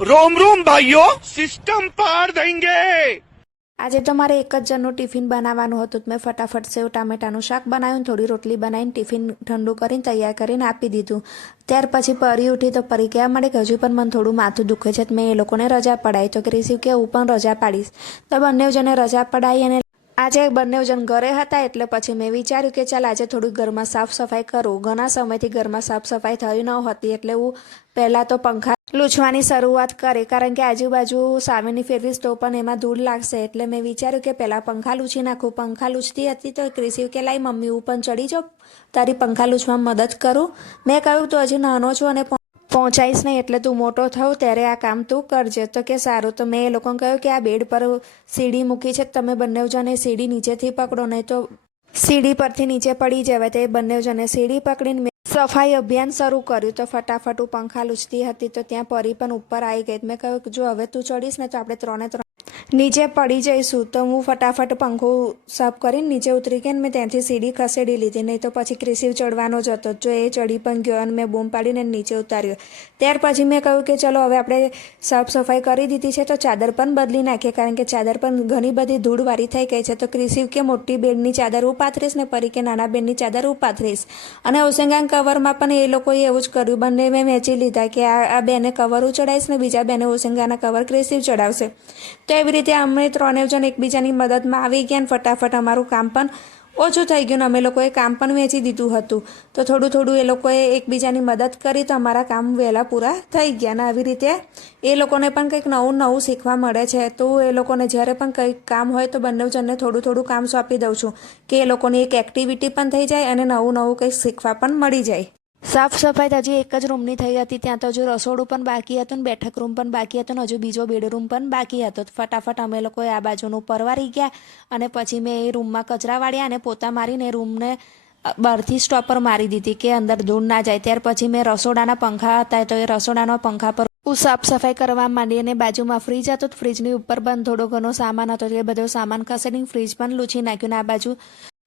रोम रोम भाइयों, सिस्टम पार देंगे। આજે તો મારે એક જ જણનું ટિફિન બનાવવાનું હતું. મેં ફટાફટ સેવ ટામેટાનું શાક બનાવ્યું, થોડી રોટલી બનાવીને ટિફિન ઠંડુ કરીને તૈયાર કરીને આપી દીધું. ત્યાર પછી પરી ઉઠી તો પરી કહેવા માંડી કે હજુ પણ મને થોડું માથું દુખે છે. મેં એ લોકોને રજા પડાવી તો ક્રિશિવ કે હું પણ રજા પાડીશ. તો બંને જણે રજા પડાવી અને આજે બંને જણ ઘરે હતા એટલે પછી મેં વિચાર્યું કે ચાલ આજે થોડું ઘરમાં સાફ સફાઈ કરું. ઘણા સમયથી ઘરમાં સાફ સફાઈ થઈ ન હતી એટલે હું પહેલાં તો પંખા લૂછવાની શરૂઆત કરી, કારણ કે આજુબાજુ સામેની ફેરવીશ તો પણ એમાં ધૂળ લાગશે. એટલે મેં વિચાર્યું કે પહેલાં પંખા લૂછી નાખું. પંખા લૂછતી હતી તો ક્રિશિવ કે લાઈ મમ્મી હું પણ ચડી જાઉં, તારી પંખા લૂછવામાં મદદ કરું. મેં કહ્યું તો હજી નાનો છું અને પહોંચાઈશ નહીં, એટલે તું મોટો થવું ત્યારે આ કામ તું કરજે. તો કે સારું. તો મેં એ લોકોને કહ્યું કે આ બેડ પર સીડી મૂકી છે, તમે બંને જણે સીડી નીચેથી પકડો, નહીં તો સીડી પરથી નીચે પડી જવાય. તો એ બંને જણે સીડી પકડીને સફાઈ અભિયાન શરૂ કર્યું. તો ફટાફટ હું પંખા લૂછતી હતી તો ત્યાં પરી પણ ઉપર આવી ગઈ. મેં કહ્યું કે જો હવે તું ચડીશ ને તો આપણે ત્રણે નીચે પડી જઈશું. તો હું ફટાફટ પંખો સાફ કરીને નીચે ઉતરી ગઈ. મેં ત્યાંથી સીડી ખસેડી લીધી, નહીં તો પછી ક્રિશિવ ચડવાનો જ હતો. જો એ ચડી પણ ગયો અને મેં બૂમ પાડીને નીચે ઉતાર્યો. ત્યાર પછી મેં કહ્યું કે ચલો હવે આપણે સાફ સફાઈ કરી દીધી છે તો ચાદર પણ બદલી નાખીએ, કારણ કે ચાદર પણ ઘણી બધી ધૂળવાળી થઈ ગઈ છે. તો ક્રિશિવ કે મોટી બેડની ચાદર હું પાથરીશ ને પરી કે નાના બેડની ચાદર હું પાથરીશ. અને ઓસેંગાન કવરમાં પણ એ લોકોએ એવું જ કર્યું. બંને મેં વેચી લીધા કે આ બેને કવર હું ચડાવીશ ને બીજા બેને ઓસેંગાના કવર ક્રિશિવ ચડાવશે. તો એવી રીતે અમે ત્રણેય જણ એકબીજાની મદદમાં આવી ગયા ને ફટાફટ અમારું કામ પણ ઓછું થઈ ગયું ને અમે લોકોએ કામ પણ વેચી દીધું હતું. તો થોડું થોડું એ લોકોએ એકબીજાની મદદ કરી તો અમારા કામ વહેલા પૂરા થઈ ગયા. ને આવી રીતે એ લોકોને પણ કંઈક નવું નવું શીખવા મળે છે. તો એ લોકોને જ્યારે પણ કંઈક કામ હોય તો બંને જણને થોડું થોડું કામ સોંપી દઉં છું કે એ લોકોની એક એક્ટિવિટી પણ થઈ જાય અને નવું નવું કંઈક શીખવા પણ મળી જાય. સાફ સફાઈ હજી એક જ રૂમની થઈ હતી. ત્યાં તો હજુ રસોડું પણ બાકી હતું ને બેઠક રૂમ પણ બાકી હતો ને હજુ બીજો બેડરૂમ પણ બાકી હતો. ફટાફટ અમે લોકોએ આ બાજુનું પરવારી ગયા અને પછી મેં એ રૂમમાં કચરા વાળ્યા અને પોતા મારીને એ રૂમને બહારથી સ્ટોપર મારી દીધી કે અંદર ધૂળ ના જાય. ત્યાર પછી મેં રસોડાના પંખા હતા તો એ રસોડાના પંખા પર હું સાફ સફાઈ કરવા માંડી અને બાજુમાં ફ્રીજ હતું. ફ્રીજની ઉપર પણ થોડો ઘણો સામાન હતો એ બધો સામાન ખસેડીને ફ્રીજ પણ લૂછી નાખ્યું. ને આ બાજુ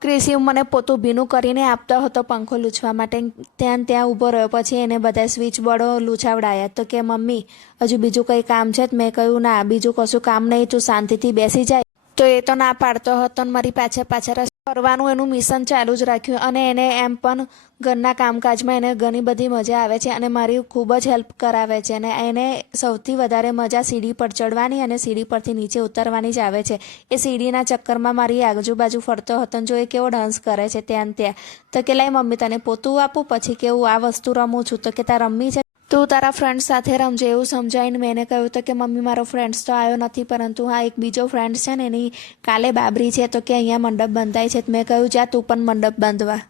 ક્રિશિવ મને પોતું ભીનું કરીને આપતો હતો પંખો લૂછવા માટે. ત્યાં ઊભો રહ્યો. પછી એને બધા સ્વિચ બોર્ડો લૂછાવડાયા. તો કે મમ્મી હજુ બીજું કંઈ કામ છે? મેં કહ્યું ના બીજું કશું કામ નહીં, તું શાંતિથી બેસી જાય. તો એ તો ના પાડતો હતો ને મારી પાછળ કરવાનું એનું મિશન ચાલુ જ રાખ્યું. અને એને એમ પણ ઘરના કામકાજમાં એને ઘણી બધી મજા આવે છે અને મારી ખૂબ જ હેલ્પ કરાવે છે. અને એને સૌથી વધારે મજા સીડી પર ચડવાની અને સીડી પરથી નીચે ઉતરવાની જ આવે છે. એ સીડીના ચક્કરમાં મારી આજુબાજુ ફરતો હતો ને જો એ કેવો ડાન્સ કરે છે ત્યાં. તો કે લાઈ મમ્મી તને પોતું આપું પછી કે હું આ વસ્તુ રમું છું. તો કે તાર રમવી છે તું તારા ફ્રેન્ડ સાથે રમજે એવું સમજાવીને મેં એને કહ્યું. તો કે મમ્મી મારો ફ્રેન્ડ્સ તો આવ્યો નથી, પરંતુ હા એક બીજો ફ્રેન્ડ છે ને એની કાલે બાબરી છે તો કે અહીંયા મંડપ બંધાય છે. મેં કહ્યું જા તું પણ મંડપ બાંધવા.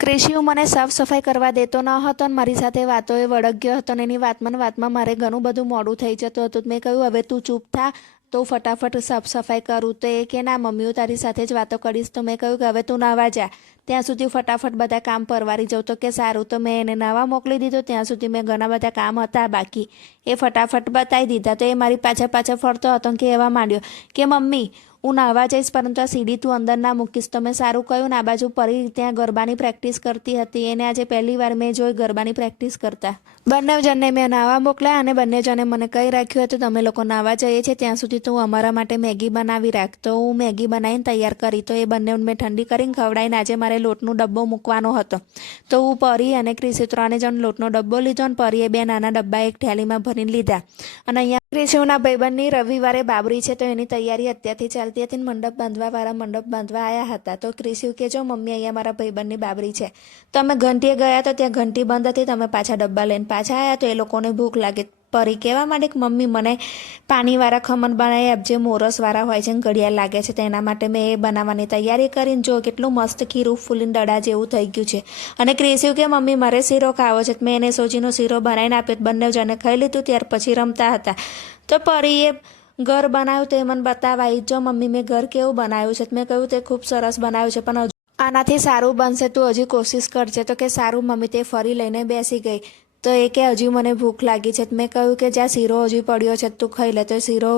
ક્રિશિવ મને સાફ સફાઈ કરવા દેતો ન હતો અને મારી સાથે વાતો એ વળગ્યો હતો ને એની વાતમાં મારે ઘણું બધું મોડું થઈ જતું હતું. મેં કહ્યું હવે તું ચૂપ થા તો ફટાફટ સાફ સફાઈ કરું. તો એ કે ના મમ્મી હું તારી સાથે જ વાતો કરીશ. તો મેં કહ્યું કે હવે તું નાવા જા, ત્યાં સુધી ફટાફટ બધા કામ પરવારી જાઉં. તો કે સારું. તો મેં એને નાવા મોકલી દીધું. ત્યાં સુધી મેં ઘણા બધા કામ હતા બાકી એ ફટાફટ બતાવી દીધા. તો એ મારી પાછળ ફરતો હતો કે એવા માંડ્યો કે મમ્મી હું નાવા જઈશ પરંતુ આ સીડી તું અંદર ના મૂકીશ. તો મેં સારું કહ્યું ને આ બાજુ પરી ત્યાં ગરબાની પ્રેક્ટિસ કરતી હતી. એને આજે પહેલી વાર મેં જોઈ ગરબાની પ્રેક્ટિસ કરતા. બંને જણને મેં નાવા મોકલ્યા અને બંને જણે મને કહી રાખ્યું હતું તમે લોકો નાવા જઈએ છીએ ત્યાં સુધી તું અમારા માટે મેગી બનાવી રાખ. તો હું મેગી બનાવીને તૈયાર કરી. તો એ બંને મેં ઠંડી કરીને ખવડાવીને આજે મારે લોટનો ડબ્બો મૂકવાનો હતો. તો હું પરી અને ક્રિશિવ ત્રણે જણ લોટનો ડબ્બો લીધો અને પરીએ બે નાના ડબ્બા એક થેલીમાં ભરીને લીધા. અને અહીંયા ક્રિશિવના ભાઈબંધની રવિવારે બાબરી છે તો એની તૈયારી અત્યારથી ચાલતી હતી. મંડપ બાંધવાવાળા મંડપ બાંધવા આવ્યા હતા. તો ક્રિશિવ કે જો મમ્મી અહીંયા મારા ભાઈબંધની બાબરી છે. તો અમે ઘંટીએ ગયા તો ત્યાં ઘંટી બંધ હતી. તમે પાછા ડબ્બા લઈને પાછા આવ્યા તો એ લોકોને ભૂખ લાગે. પરી કહેવા માંડે કે મમ્મી મને પાણીવાળા ખમણ બનાવી આપજે, મોરસવાળા હોય છે ને ઘડિયાળ લાગે છે. તો એના માટે મેં એ બનાવવાની તૈયારી કરીને જો કેટલું મસ્ત ખીરું ફૂલીને દડા જેવું થઈ ગયું છે. અને ક્રિશિવ કે મમ્મી મારે શીરો ખાવો છે. મેં એને સોજીનો શીરો બનાવીને આપ્યો. બંને જણે ખાઈ લીધું. ત્યાર પછી રમતા હતા. તો પરીએ ઘર બનાવ્યું તો એ મને બતાવાય જો મમ્મી મેં ઘર કેવું બનાવ્યું છે. મેં કહ્યું તે ખૂબ સરસ બનાવ્યું છે પણ આનાથી સારું બનશે તું હજી કોશિશ કરજે. તો કે સારું મમ્મી. તે ફરી લઈને બેસી ગઈ. તો એ કે હજુ મને ભૂખ લાગી છે. તો મેં કહ્યું કે જ્યાં શીરો હજુ પડ્યો છે તું ખાઈ લે. તો શીરો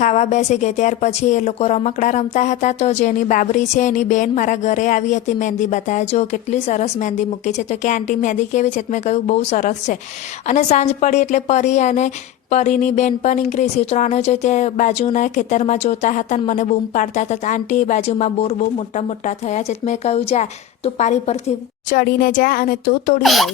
ખાવા બેસી ગઈ. ત્યાર પછી એ લોકો રમકડા રમતા હતા. તો જેની બાબરી છે એની બેન મારા ઘરે આવી હતી મહેંદી બતાવવા. જો કેટલી સરસ મહેંદી મૂકી છે. તો કે આંટી મહેંદી કેવી છે? તો મેં કહ્યું બહુ સરસ છે. અને સાંજ પડી એટલે પરી અને પરીની બેનપણી ક્રિશી ત્રણે જો તે બાજુના ખેતરમાં જોતા હતા અને મને બૂમ પાડતા હતા. આંટી બાજુમાં બોર બહુ મોટા મોટા થયા છે. તો મેં કહ્યું જા તું પારી પરથી ચડીને જા અને તું તોડી લાવ.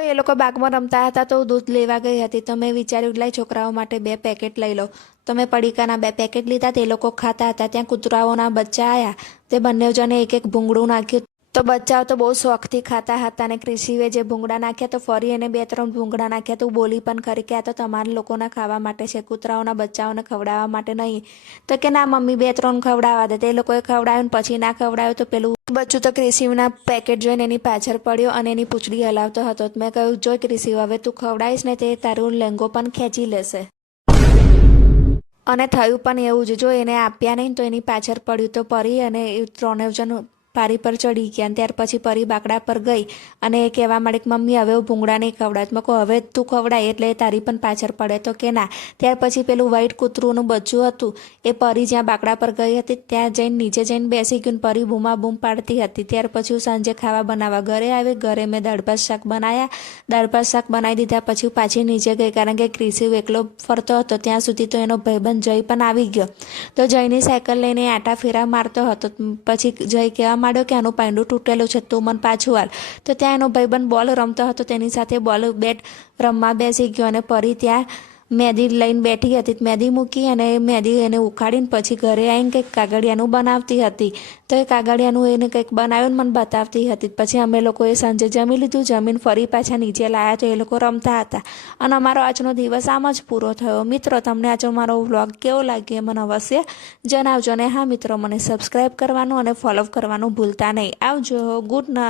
એ લોકો બાગમાં રમતા હતા તો દૂધ લેવા ગઈ હતી. તો મેં વિચાર્યું લાઈ છોકરાઓ માટે 2 પેકેટ લઈ લો. તો મેં પડીકાના 2 પેકેટ લીધા. તે લોકો ખાતા હતા. ત્યાં કૂતરાઓના બચ્ચા આવ્યા. તે બંને જણે એક ભૂંગળું નાખ્યું. તો બચ્ચાઓ તો બહુ શોખથી ખાતા હતા. અને ક્રિશીએ જે ભૂંગળા નાખ્યા તો ફરી એને 2-3 ભૂંગળા નાખ્યા. તો બોલી પણ ખરી કે આ તો તમારા લોકોના ખાવા માટે છે, કૂતરાઓના બચ્ચાઓને ખવડાવવા માટે નહીં. તો કે ના મમ્મી 2-3 ખવડાવવા દે. તે લોકોએ ખવડાવ્યું ને પછી ના ખવડાવ્યું તો પેલું બચ્ચું તો ક્રિશીના પેકેટ જોઈને એની પાછળ પડ્યો અને એની પૂંછડી હલાવતો હતો. તો મેં કહ્યું જોઈ ક્રિશી હવે તું ખવડાવીશ ને તે તારું લેંગો પણ ખેંચી લેશે. અને થયું પણ એવું જ. જો એને આપ્યા નહીં તો એની પાછળ પડ્યું. તો પરી અને એ ત્રણેય જણ પારી પર ચડી ગયા. અને ત્યાર પછી પરી બાકડા પર ગઈ અને એ કહેવા માંડી કે મમ્મી હવે હું ભૂંગળા નહીં ખવડાવ. મેં કહું હવે તું ખવડાય એટલે તારી પણ પાછળ પડે. તો કે ના. ત્યાર પછી પેલું વ્હાઈટ કૂતરુંનું બચ્ચું હતું એ પરી જ્યાં બાકડા પર ગઈ હતી ત્યાં જઈને નીચે જઈને બેસી ગયું. પરી બૂમા બૂમ પાડતી હતી. ત્યાર પછી હું સાંજે ખાવા બનાવવા ઘરે આવી. ઘરે મેં દાળ ભાત શાક બનાવ્યા. દાળ ભાત શાક બનાવી દીધા પછી હું પાછી નીચે ગઈ કારણ કે ક્રિશી એકલો ફરતો હતો. ત્યાં સુધી તો એનો ભાઈબંધ જય પણ આવી ગયો. તો જયની સાયકલ લઈને આટા ફેરા મારતો હતો. પછી જય કહેવા માંડ્યો કે આનું પાંડું તૂટેલું છે તું મને પાછું હાલ. તો ત્યાં એનો ભાઈબંધ બોલ રમતો હતો. તેની સાથે બોલ બેટ રમવા બેસી ગયો. અને પરી ત્યાં મહેંદી લઈને બેઠી હતી. મહેંદી મૂકી અને મહેંદી એને ઉખાડીને પછી ઘરે આવીને કંઈક કાગળિયાનું બનાવતી હતી. તો એ કાગળિયાનું એને કંઈક બનાવ્યું મને બતાવતી હતી. પછી અમે લોકોએ સાંજે જમી લીધું. જમીન ફરી પાછા નીચે લાવ્યા તો એ લોકો રમતા હતા. અને અમારો આજનો દિવસ આમ જ પૂરો થયો. મિત્રો તમને આજનો મારો વ્લોગ કેવો લાગ્યો એ મને અવશ્ય જણાવજો. અને હા મિત્રો મને સબસ્ક્રાઈબ કરવાનું અને ફોલો કરવાનું ભૂલતા નહીં. આવજો. Good night.